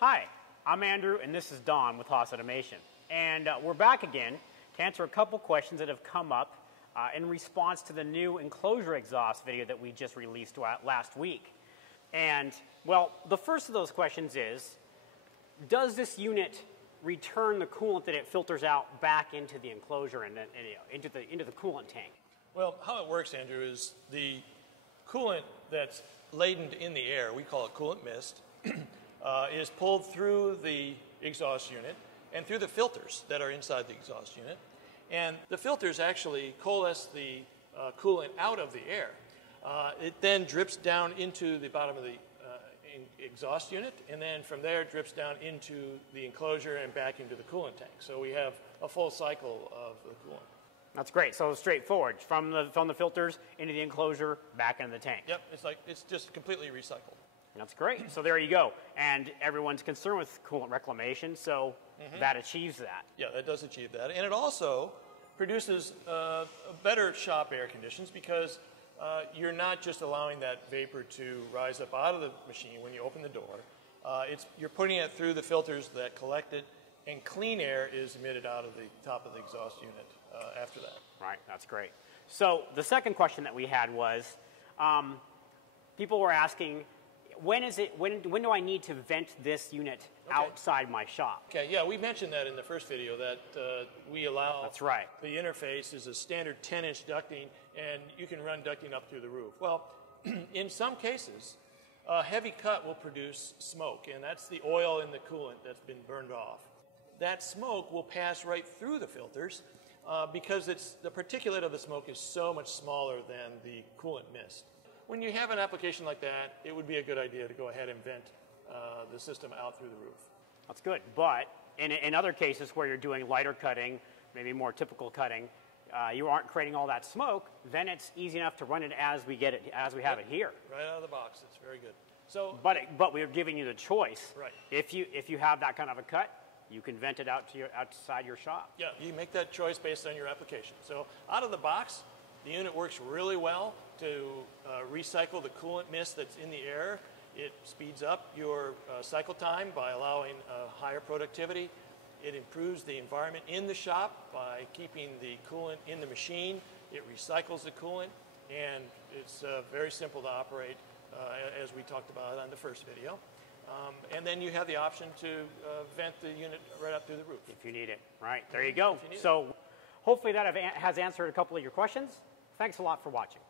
Hi, I'm Andrew, and this is Don with Haas Automation. And we're back again to answer a couple questions that have come up in response to the new Enclosure exhaust video that we just released last week. And, well, the first of those questions is, does this unit return the coolant that it filters out back into the enclosure and into the coolant tank? Well, how it works, Andrew, is the coolant that's laden in the air, we call it coolant mist, is pulled through the exhaust unit and through the filters that are inside the exhaust unit. And the filters actually coalesce the coolant out of the air. It then drips down into the bottom of the exhaust unit, and then from there it drips down into the enclosure and back into the coolant tank. So we have a full cycle of the coolant. That's great. So it's straightforward. From the filters into the enclosure, back into the tank. Yep, it's just completely recycled. That's great. So there you go. And everyone's concerned with coolant reclamation, so that achieves that. Yeah, that does achieve that. And it also produces better shop air conditions because you're not just allowing that vapor to rise up out of the machine when you open the door. You're putting it through the filters that collect it, and clean air is emitted out of the top of the exhaust unit after that. Right, that's great. So the second question that we had was, people were asking, when do I need to vent this unit outside my shop? Okay, yeah, we mentioned that in the first video that we allow. That's right. The interface is a standard 10-inch ducting, and you can run ducting up through the roof. Well, in some cases, a heavy cut will produce smoke, and that's the oil in the coolant that's been burned off. That smoke will pass right through the filters because the particulate of the smoke is so much smaller than the coolant mist. When you have an application like that, it would be a good idea to go ahead and vent the system out through the roof. That's good. But in other cases where you're doing lighter cutting, maybe more typical cutting, you aren't creating all that smoke, then it's easy enough to run it as we have it here. Right out of the box. It's very good. So, but we're giving you the choice. Right. If you have that kind of a cut, you can vent it outside your shop. Yeah, you make that choice based on your application. So out of the box, the unit works really well to recycle the coolant mist that's in the air. It speeds up your cycle time by allowing higher productivity. It improves the environment in the shop by keeping the coolant in the machine. It recycles the coolant, and it's very simple to operate, as we talked about on the first video. And then you have the option to vent the unit right up through the roof. If you need it. Right, there you go. So hopefully that has answered a couple of your questions. Thanks a lot for watching.